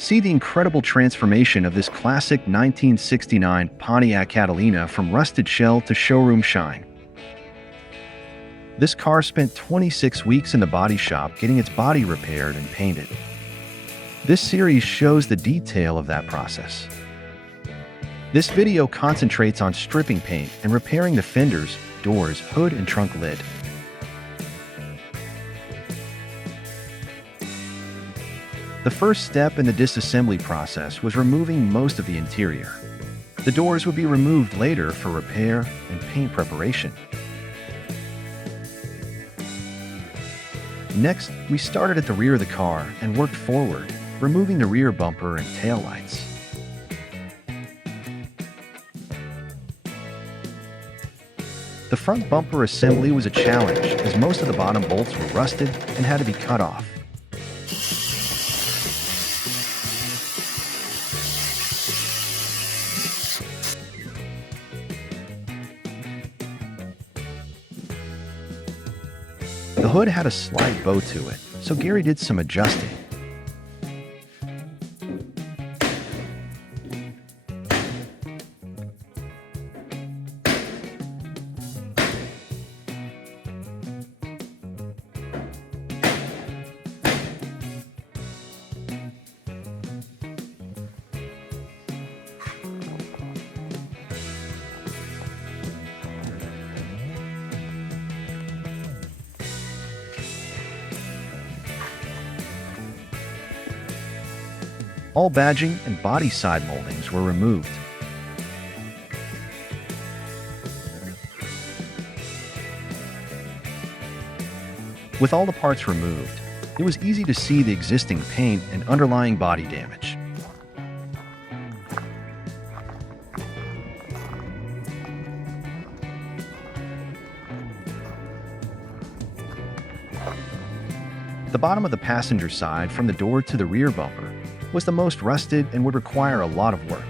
See the incredible transformation of this classic 1969 Pontiac Catalina from rusted shell to showroom shine. This car spent 26 weeks in the body shop getting its body repaired and painted. This series shows the detail of that process. This video concentrates on stripping paint and repairing the fenders, doors, hood, and trunk lid. The first step in the disassembly process was removing most of the interior. The doors would be removed later for repair and paint preparation. Next, we started at the rear of the car and worked forward, removing the rear bumper and taillights. The front bumper assembly was a challenge as most of the bottom bolts were rusted and had to be cut off. The hood had a slight bow to it, so Gary did some adjusting. All badging and body side moldings were removed. With all the parts removed, it was easy to see the existing paint and underlying body damage. The bottom of the passenger side from the door to the rear bumper was the most rusted and would require a lot of work.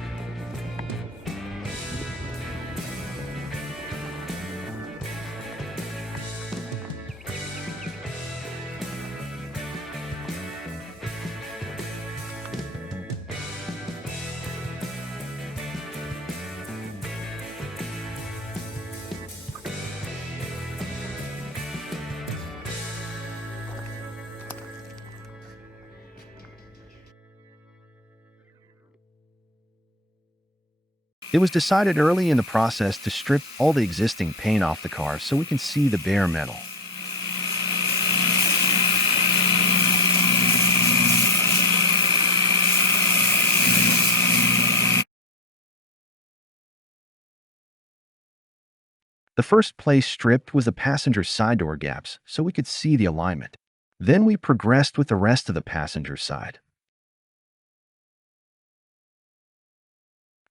It was decided early in the process to strip all the existing paint off the car so we can see the bare metal. The first place stripped was the passenger side door gaps so we could see the alignment. Then we progressed with the rest of the passenger side.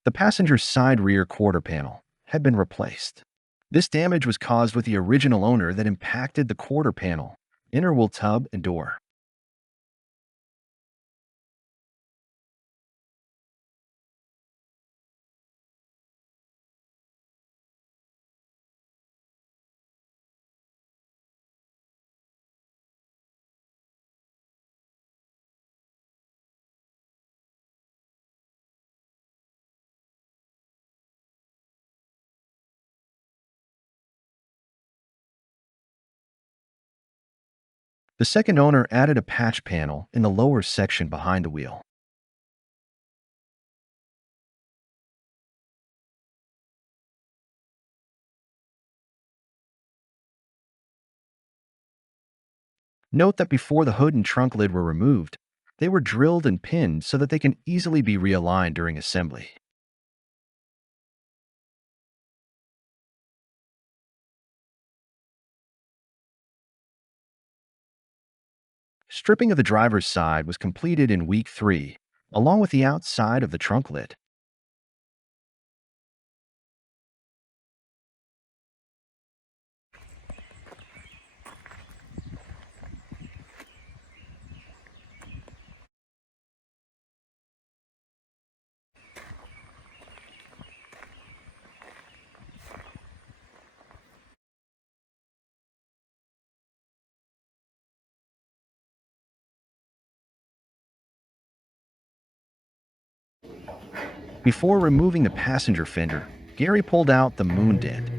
The passenger side rear quarter panel had been replaced. This damage was caused with the original owner that impacted the quarter panel, inner wheel tub, and door. The second owner added a patch panel in the lower section behind the wheel. Note that before the hood and trunk lid were removed, they were drilled and pinned so that they can easily be realigned during assembly. Stripping of the driver's side was completed in week 3, along with the outside of the trunk lid. Before removing the passenger fender, Gary pulled out the moon dent.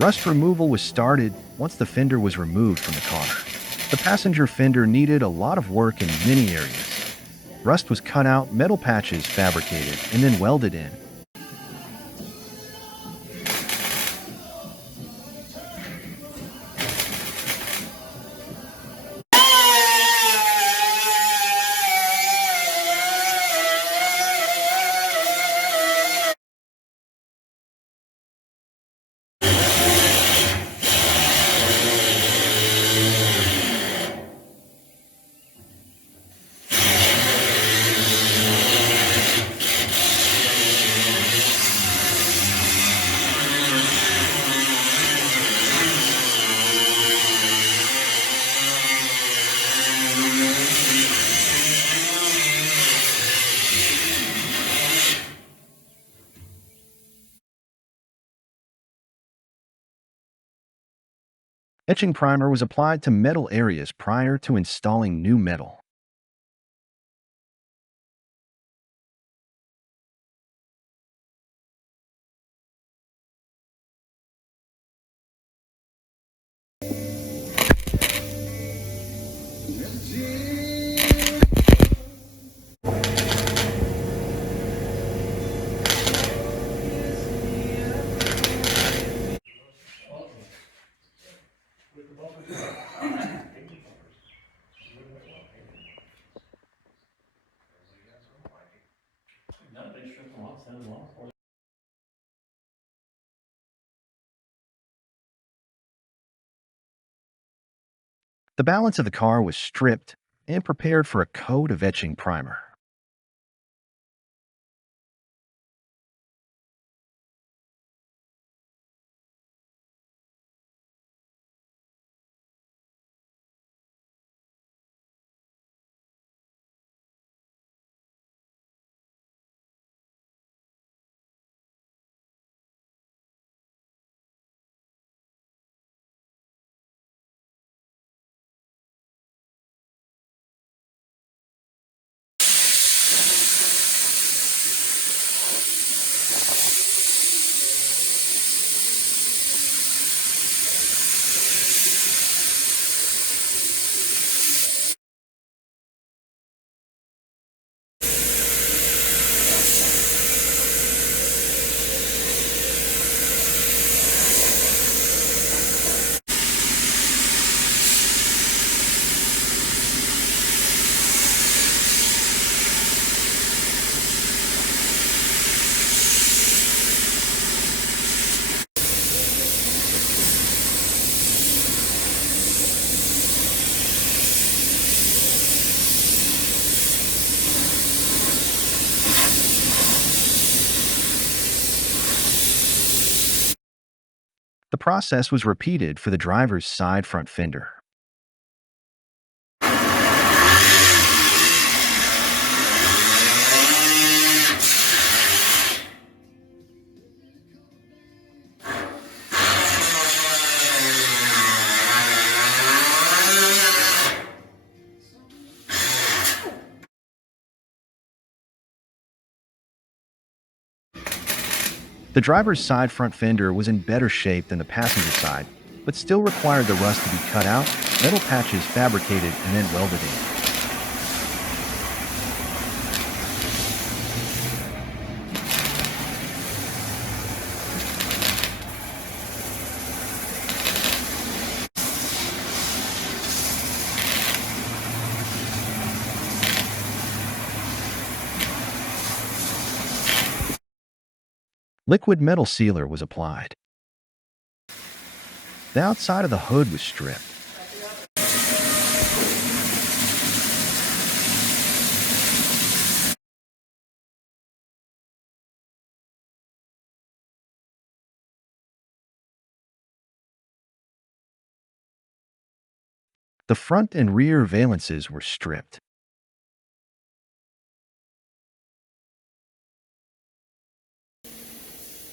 Rust removal was started once the fender was removed from the car. The passenger fender needed a lot of work in many areas. Rust was cut out, metal patches fabricated, and then welded in. Etching primer was applied to metal areas prior to installing new metal. The balance of the car was stripped and prepared for a coat of etching primer. The process was repeated for the driver's side front fender. The driver's side front fender was in better shape than the passenger side, but still required the rust to be cut out, metal patches fabricated and then welded in. Liquid metal sealer was applied. The outside of the hood was stripped. The front and rear valances were stripped.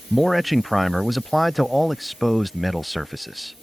More etching primer was applied to all exposed metal surfaces.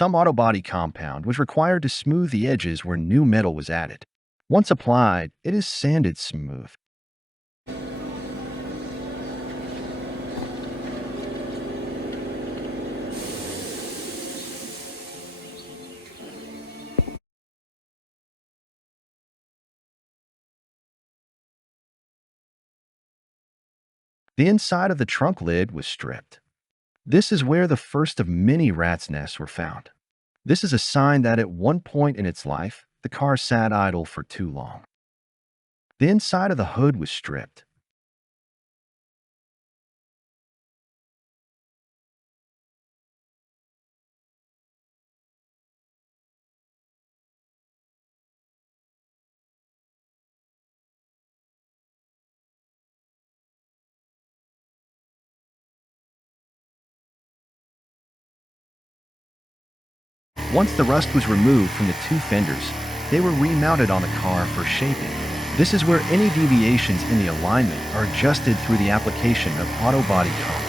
Some auto body compound was required to smooth the edges where new metal was added. Once applied, it is sanded smooth. The inside of the trunk lid was stripped. This is where the first of many rat's nests were found. This is a sign that at one point in its life, the car sat idle for too long. The inside of the hood was stripped. Once the rust was removed from the two fenders, they were remounted on the car for shaping. This is where any deviations in the alignment are adjusted through the application of auto body compound.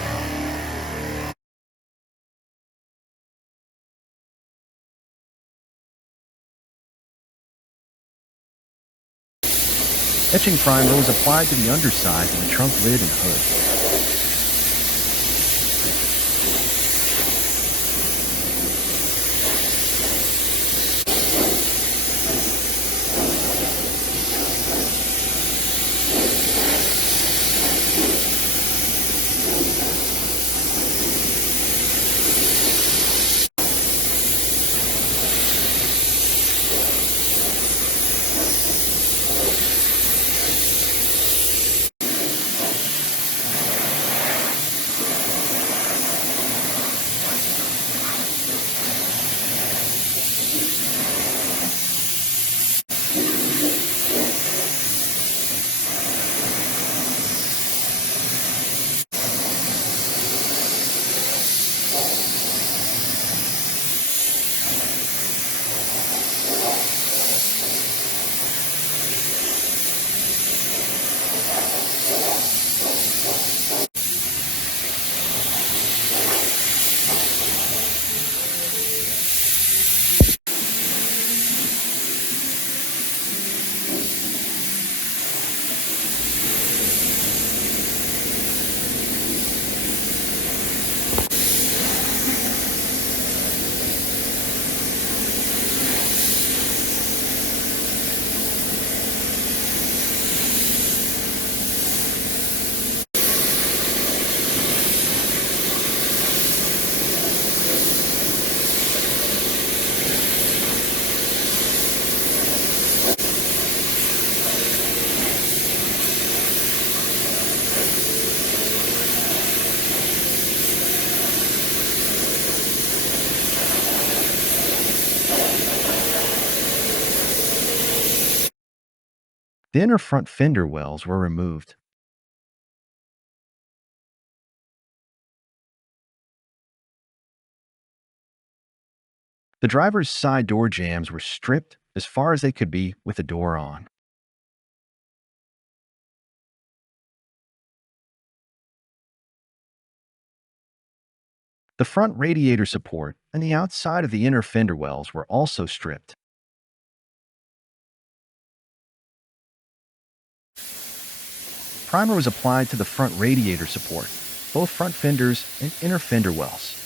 Etching primer was applied to the undersides of the trunk lid and hood. The inner front fender wells were removed. The driver's side door jambs were stripped as far as they could be with the door on. The front radiator support and the outside of the inner fender wells were also stripped. Primer was applied to the front radiator support, both front fenders and inner fender wells.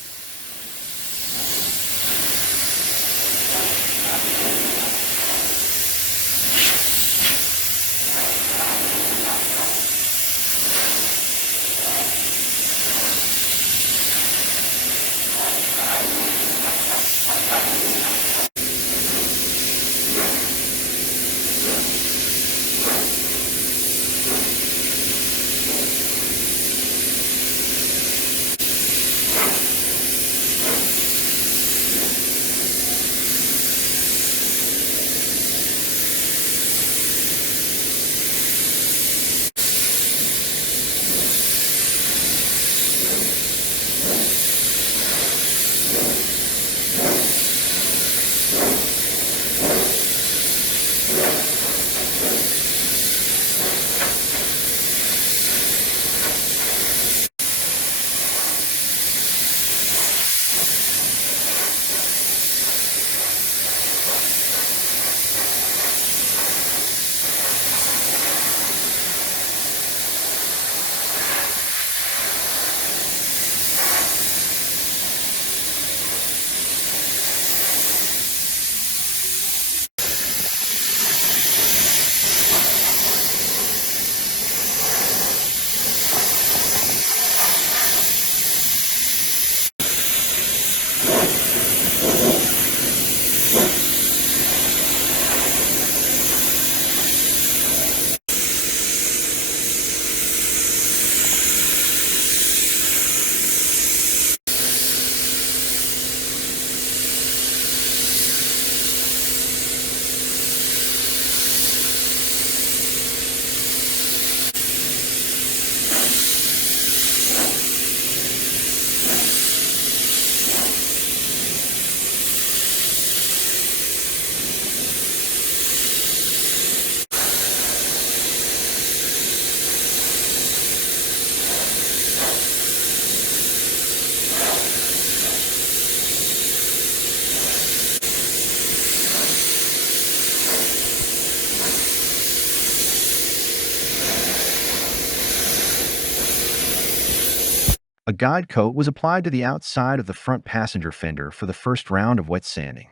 A guide coat was applied to the outside of the front passenger fender for the first round of wet sanding.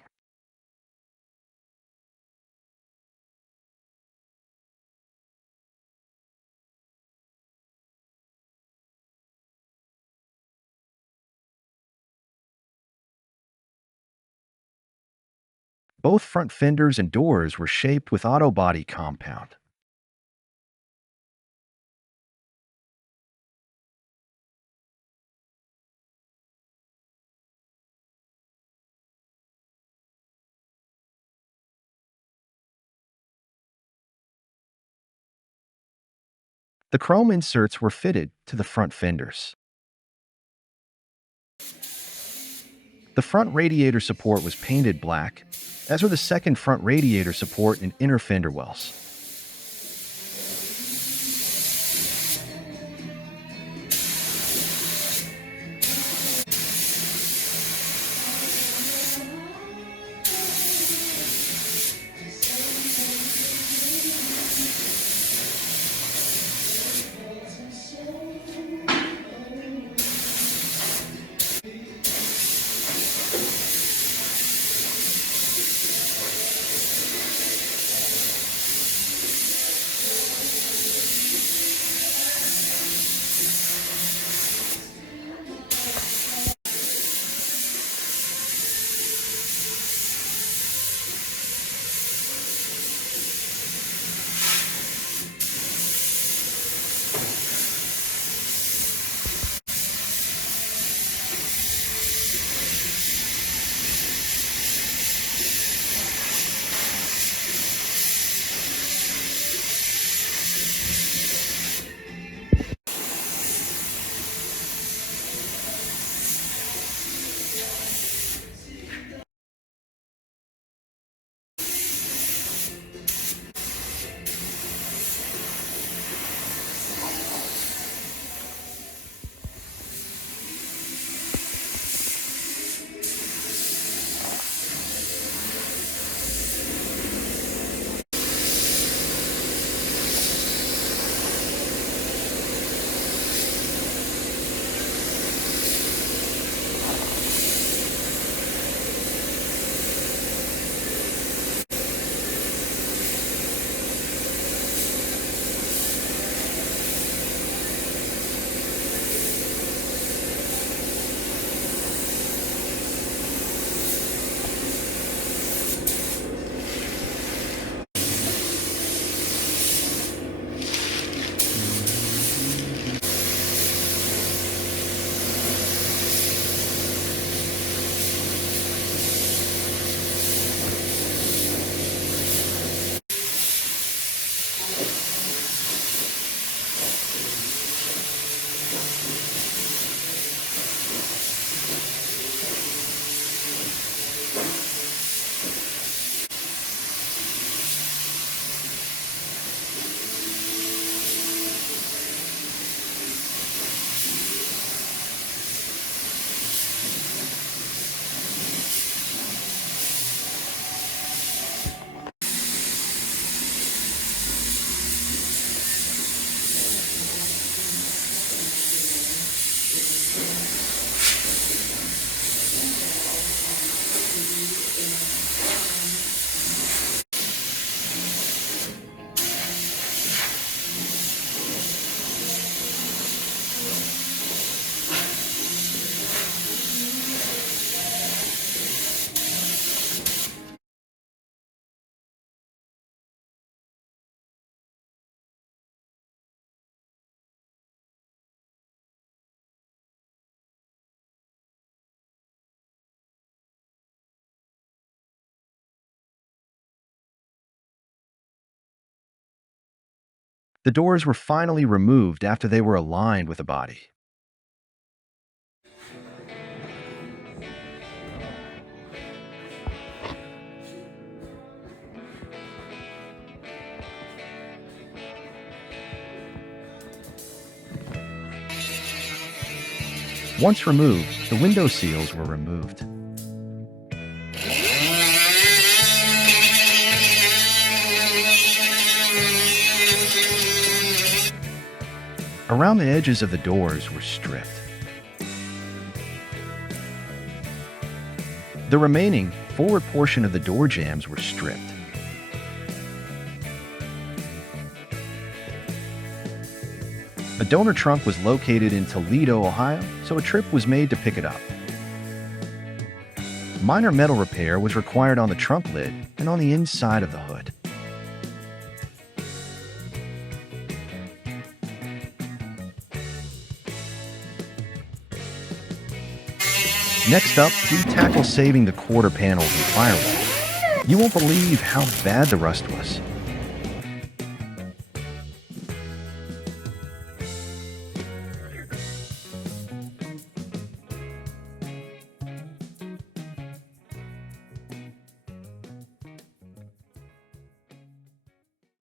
Both front fenders and doors were shaped with auto body compound. The chrome inserts were fitted to the front fenders. The front radiator support was painted black, as were the second front radiator support and inner fender wells. The doors were finally removed after they were aligned with the body. Once removed, the window seals were removed. Around the edges of the doors were stripped. The remaining forward portion of the door jambs were stripped. A donor trunk was located in Toledo, Ohio, so a trip was made to pick it up. Minor metal repair was required on the trunk lid and on the inside of the hood. Next up, we tackle saving the quarter panels and firewall. You won't believe how bad the rust was.